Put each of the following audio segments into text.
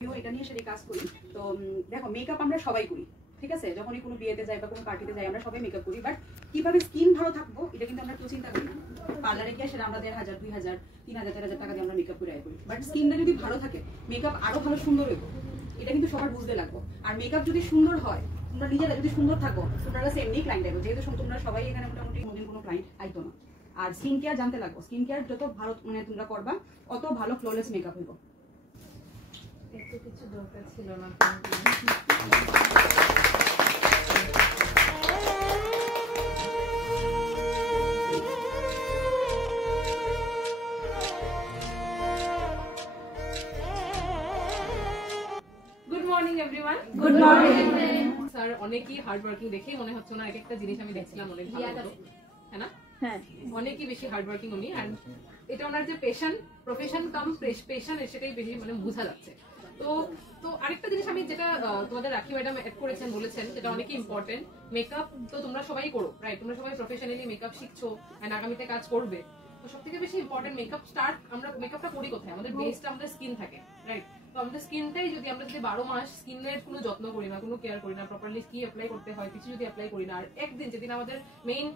এটা নিয়ে সেটাই কাজ করি। তো দেখো মেকআপ আমরা সবাই করি, ঠিক আছে? যখনই কোনো বিয়েতে যাই বা কোনো পার্টিতে যাই আমরা সবাই মেকআপ করি, বাট কিভাবে স্কিন ভালো থাকবো এটা কিন্তু আমরা কেউ চিন্তা করি না। পার্লারে গিয়ে সেটা আমরা 1,500, 2,000, 3,000, 4,000 টাকা দিয়ে আমরা মেকআপ করে করি, বাট স্কিনটা যদি ভালো থাকে মেকআপ আরো ভালো সুন্দর হইব, এটা কিন্তু সবার বুঝতে লাগবে। আর মেকআপ যদি সুন্দর হয়, তোমরা নিজেরা যদি সুন্দর থাকো, তোমরা কাছে এমনি ক্লায়েন্ট আইবো, যেহেতু তোমরা সবাই এখানে মোটামুটি কোনো ক্লায়েন্ট আইতো না। আর স্কিন কেয়ার জানতে লাগবো, স্কিন কেয়ার যত ভালো মানে তোমরা করবা অত ভালো ফ্ললেস মেকআপ হইব। এত কিছু দরকার ছিল না। Good morning everyone. Good morning sir. অনেকই হার্ড ওয়ার্কিং, দেখেই মনে হচ্ছে না এক একটা জিনিস আমি দেখছিলাম অনেক ভালো হতো, হ্যাঁ না? হ্যাঁ, অনেকই বেশি হার্ড ওয়ার্কিং উনি। এন্ড এটা ওনার যে প্রফেশন কাম পেশন সেটাই বেশি মানে বোঝা যাচ্ছে। তো তো আরেকটা জিনিস আমি যেটা তোমাদের রাখি ম্যাডাম এড করেছেন বলেছেন যেটা অনেক ইম্পর্টেন্ট, মেকআপ তো তোমরা সবাই করো, রাইট? তোমরা সবাই প্রফেশনালি মেকআপ শিখছো এন্ড আগামীতে কাজ করবে। তো সবথেকে বেশি ইম্পর্টেন্ট মেকআপ স্টার্ট আমরা মেকআপটা করি কোথায়? আমাদের বেসটা আমাদের স্কিন থাকে, রাইট? তো আমাদের স্কিনটাই যদি আমরা যদি 12 মাস স্কিনের কোনো যত্ন করি না, কোনো কেয়ার করি না, প্রপারলি কি অ্যাপ্লাই করতে হয় কিছু যদি অ্যাপ্লাই করি না, আর একদিন যেদিন আমাদের মেইন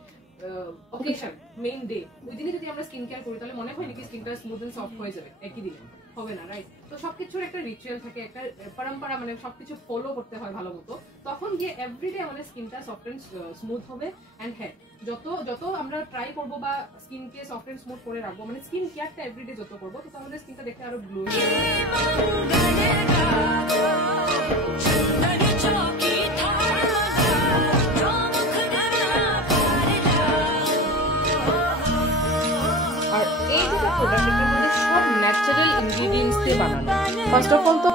অকেশন মেইন ডে ওই দিনে যদি আমরা স্কিন কেয়ার করি, তাহলে মনে হয় নাকি স্কিনটা স্মুথ এন্ড সফট হয়ে যাবে একই দিনে? হবে না, রাইট? তো সবকিছুর একটা রিচুয়াল থাকে, একটা পরম্পরা, মানে সবকিছু ফলো করতে হয় ভালো মতো, তখন গিয়ে এভরিডে আমাদের স্কিনটা সফট এন্ড স্মুথ হবে। এন্ড হ্যাঁ, যত আমরা ট্রাই করবো বা স্কিনকে সফট এন্ড স্মুথ করে রাখবো, মানে স্কিন কেয়ারটা এভরিডে যত করবো, তো তাহলে স্কিনটা দেখতে আরো গ্লো। আর এই দুটো প্রোডাক্ট এর মধ্যে সব ন্যাচারাল ইনগ্রেডিয়েন্টস দিয়ে বানানো। ফার্স্ট অফ অল তো